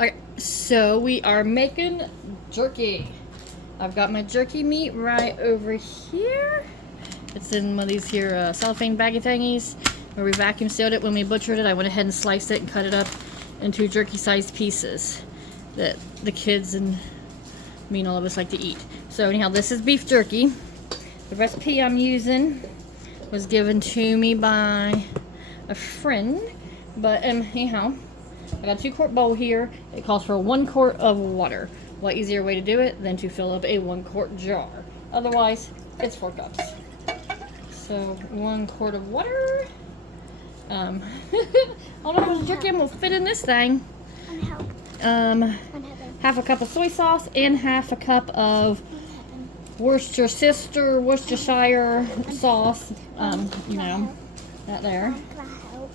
Okay, so we are making jerky. I've got my jerky meat right over here. It's in one of these here cellophane baggy thingies where we vacuum sealed it. When we butchered it, I went ahead and sliced it and cut it up into jerky-sized pieces that the kids and me and all of us like to eat. So anyhow, this is beef jerky. The recipe I'm using was given to me by a friend, but anyhow, I got a 2-quart bowl here. It calls for 1 quart of water. What easier way to do it than to fill up a 1-quart jar? Otherwise, it's 4 cups. So 1 quart of water. I don't know how much jerky I'm gonna fit in this thing. Half a cup of soy sauce and half a cup of Worcestershire sauce. You know, that there.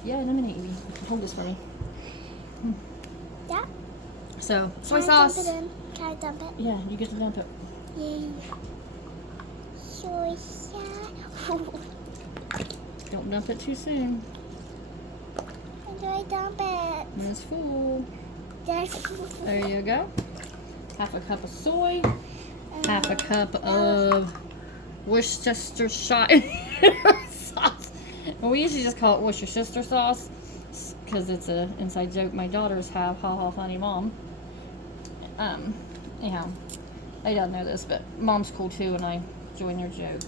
Yeah, in a minute, Evie. Hold this for me. Yeah. So, soy sauce. Can I dump it? Yeah, you get to dump it. Yay. Soy sauce. Don't dump it too soon. How do I dump it? When it's full. That's There you go. Half a cup of soy. Half a cup of Worcestershire sauce. Well, we usually just call it Worcestershire sauce because it's an inside joke my daughters have. Ha ha, funny mom. Anyhow, they don't know this, but mom's cool too, and I join their joke.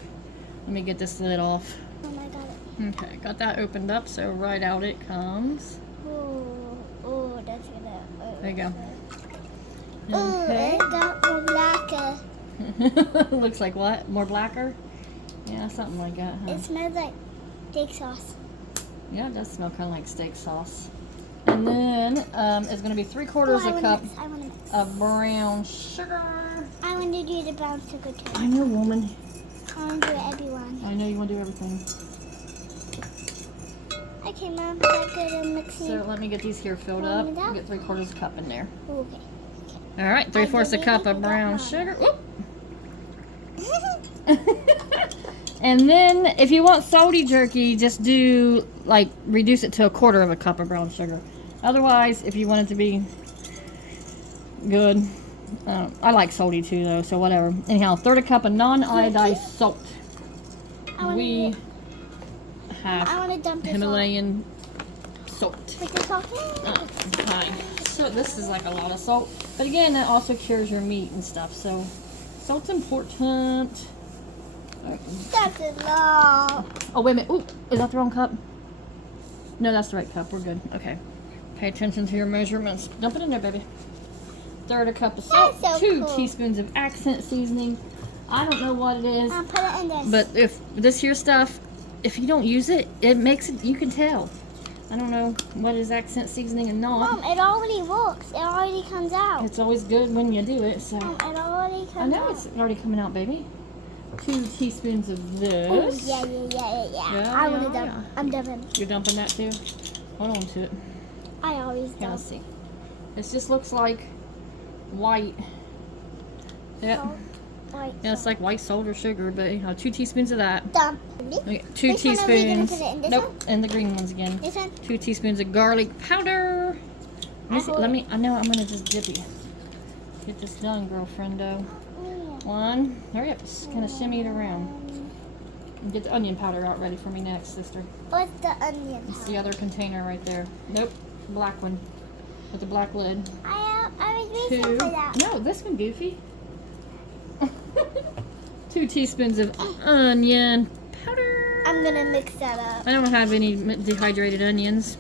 Let me get this lid off. oh my god. Okay, got that opened up, so right out it comes. Oh, that's gonna. There you go. Oh, Okay. it got more blacker. Looks like what? More blacker? Yeah, something like that, huh? It smells like steak sauce. Yeah, it does smell kind of like steak sauce. And then it's going to be 3/4 a cup I want to mix. of brown sugar. I want to do the brown sugar too. I know, woman. I want to do everyone. I know you want to do everything. Okay, Mom, that's good at mixing. So let me get these here filled up. Get 3/4 a cup in there. Okay. All right, 3/4 a cup of brown sugar. Whoop. And then if you want salty jerky, just do like reduce it to 1/4 cup of brown sugar. Otherwise, if you want it to be good, I like salty too though, so whatever. Anyhow, 1/3 cup of non-iodized salt. We have I want to dump this Himalayan salt. with the salt. Fine. So this is like a lot of salt, but again, that also cures your meat and stuff. So salt's important. That's a lot. Oh wait a minute. Ooh, is that the wrong cup? No, that's the right cup. We're good. Okay. Pay attention to your measurements. Dump it in there, baby. 1/3 cup of salt. That's so 2 cool. teaspoons of accent seasoning. I don't know what it is, Put it in this. but if this here stuff, if you don't use it, it makes it. You can tell. I don't know what is accent seasoning and not. Mom, it already works. It already comes out. It's always good when you do it. So Mom, it already comes out. I know it's already coming out, baby. 2 teaspoons of Oh, this. yeah. Yeah, I want to yeah, dump. I'm dumping. You're dumping that too? Hold on to it. I always Here, dump. let's see. This just looks like white. Yep. Salt, white Yeah, it's like white salt or sugar, but you know, 2 teaspoons of that. dump. Okay, 2 Which one are we gonna teaspoons. put it in? This Nope, one? and the green ones again. This one? 2 teaspoons of garlic powder. Let me see. Let me. I know I'm gonna just dip you. Get this done, girlfriendo. 1. Hurry up. Just kind of shimmy it around. And get the onion powder out ready for me next, sister. What's the onion It's powder? the other container right there. Nope, black one with the black lid. I was 2. reaching for that. No, this one, Goofy. 2 teaspoons of onion powder. I'm gonna mix that up. I don't have any dehydrated onions,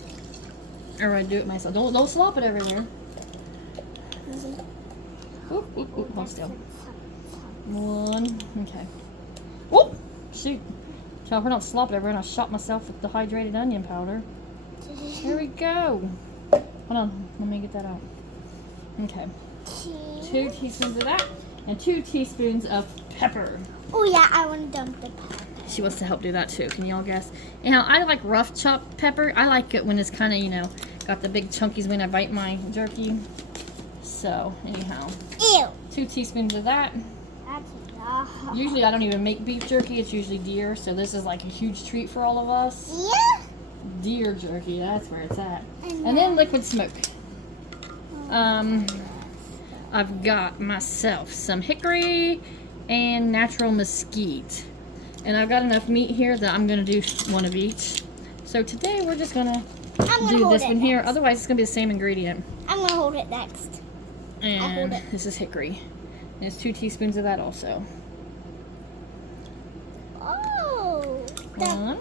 or I do it myself. Don't slop it everywhere. Oop, oop, oop, hold still. 1. Okay. Whoop! Shoot. Tell her not slop it everywhere, and I shot myself with dehydrated onion powder. Here we go. Hold on, let me get that out. Okay. 2 teaspoons of that, and 2 teaspoons of pepper. Oh yeah, I want to dump the pepper. She wants to help do that too. Can y'all guess? Anyhow, I like rough chopped pepper. I like it when it's kind of, you know, got the big chunkies when I bite my jerky. So, anyhow. Ew. 2 teaspoons of that. That's a lot. Usually I don't even make beef jerky. It's usually deer. So this is like a huge treat for all of us. Yeah. Deer jerky. That's where it's at. And And then liquid smoke. I've got myself some hickory and natural mesquite. And I've got enough meat here that I'm going to do one of each. So today we're just going to do this one here. Otherwise it's going to be the same ingredient. I'm going to hold it next. And this is hickory. And it's 2 teaspoons of that also. Oh. One.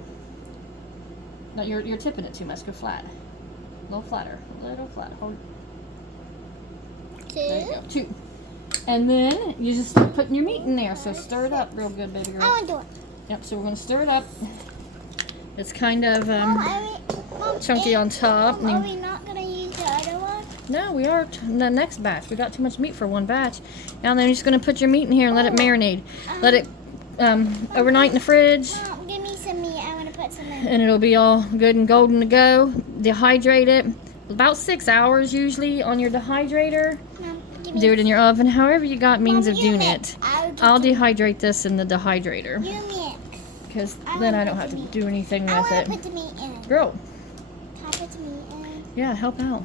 No, you're tipping it too much. Go flat. A little flatter. A little flat. Hold. There you go. 2. And then you just start putting your meat in there. So stir it up real good, baby girl. I want to do it. Yep, so we're going to stir it up. It's kind of Mom, chunky on top. Are we not going to use the other one? No, we are the next batch. We got too much meat for one batch. And then you're just going to put your meat in here and let it marinate. Let it overnight in the fridge. Mom, give me some meat. I want to put some in. And it'll be all good and golden to go. Dehydrate it. About 6 hours usually on your dehydrator. Mom, Do it in your oven. However you got means of doing mix. it. I'll dehydrate this in the dehydrator. You mix. Because then I don't have to do anything with I it. want to put the meat in. Girl. Can I put the meat in? Yeah, help out.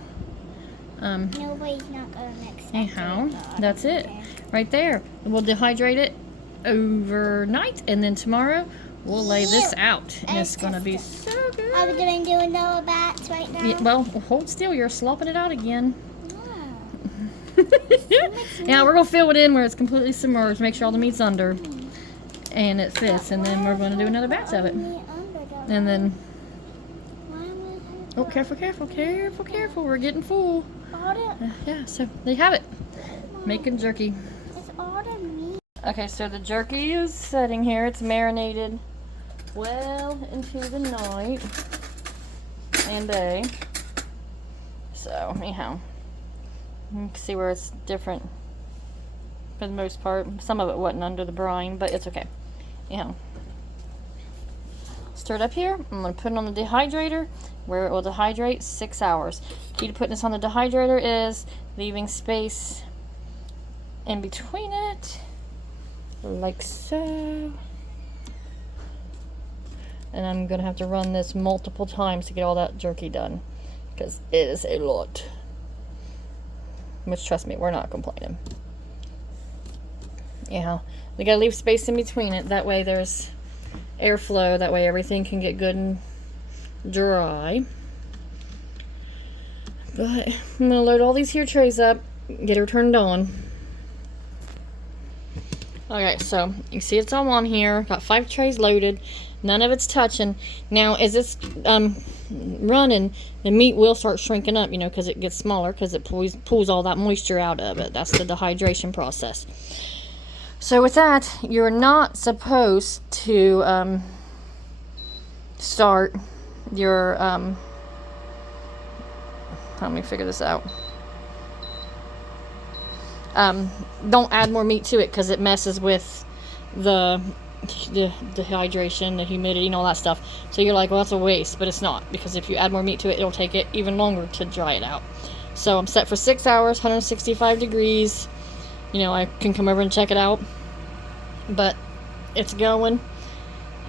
Nobody's not going to mix it. Anyhow, that's it. Right there. We'll dehydrate it overnight, and then tomorrow we'll lay this out. And it's going to be so good. Are we going to do another batch right now? Yeah, well, hold still. You're slopping it out again. No. Yeah, we're going to fill it in where it's completely submerged. Make sure all the meat's under. And it fits. And then we're going to do another batch of it. And then... Oh, careful, careful, careful, careful. We're getting full. Yeah, so there you have it. Making jerky. It's all the meat. Okay, so the jerky is setting here. It's marinated well into the night and day. So, anyhow, you can see where it's different for the most part. Some of it wasn't under the brine, but it's okay. Anyhow, stir it up here. I'm going to put it on the dehydrator where it will dehydrate 6 hours. Key to putting this on the dehydrator is leaving space in between it, like so. And I'm going to have to run this multiple times to get all that jerky done, because it is a lot. Which, trust me, we're not complaining. Yeah, we got to leave space in between it. That way there's airflow. That way everything can get good and dry. But I'm going to load all these here trays up, get her turned on. Okay, so you see it's all on here. Got 5 trays loaded. None of it's touching. Now, as it's running, the meat will start shrinking up, you know, because it gets smaller, because it pulls all that moisture out of it. That's the dehydration process. So with that, you're not supposed to start your... let me figure this out. Don't add more meat to it, because it messes with the dehydration, the humidity, and all that stuff. So you're like, well, that's a waste, but it's not, because if you add more meat to it, it'll take it even longer to dry it out. So I'm set for 6 hours, 165 degrees. You know, I can come over and check it out, but it's going,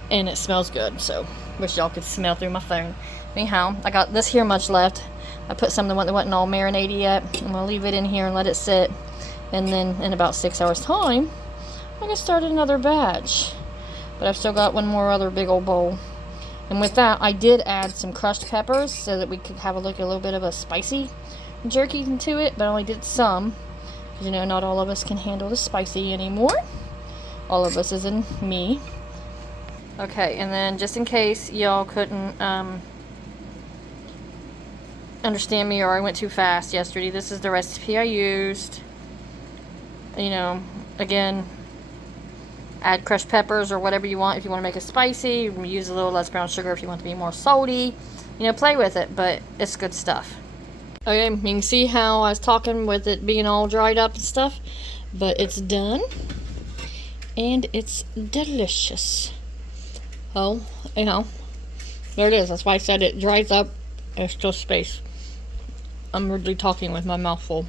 and it smells good. So wish y'all could smell through my phone. Anyhow, I got this here much left. I put some of the one that wasn't all marinated yet. I'm gonna leave it in here and let it sit, and then in about 6 hours time I'm gonna start another batch. But I've still got one more other big old bowl. And with that, I did add some crushed peppers so that we could have a little bit of a spicy jerky into it, but I only did some, because you know, not all of us can handle the spicy anymore. All of us is in me. Okay, and then just in case y'all couldn't understand me, or I went too fast yesterday, this is the recipe I used. You know, again, add crushed peppers or whatever you want. If you want to make it spicy, use a little less brown sugar if you want to be more salty. You know, play with it, but it's good stuff. Okay, you can see how I was talking with it being all dried up and stuff, but it's done, and it's delicious. Oh, anyhow, there it is. That's why I said it dries up. There's still space. I'm really talking with my mouth full.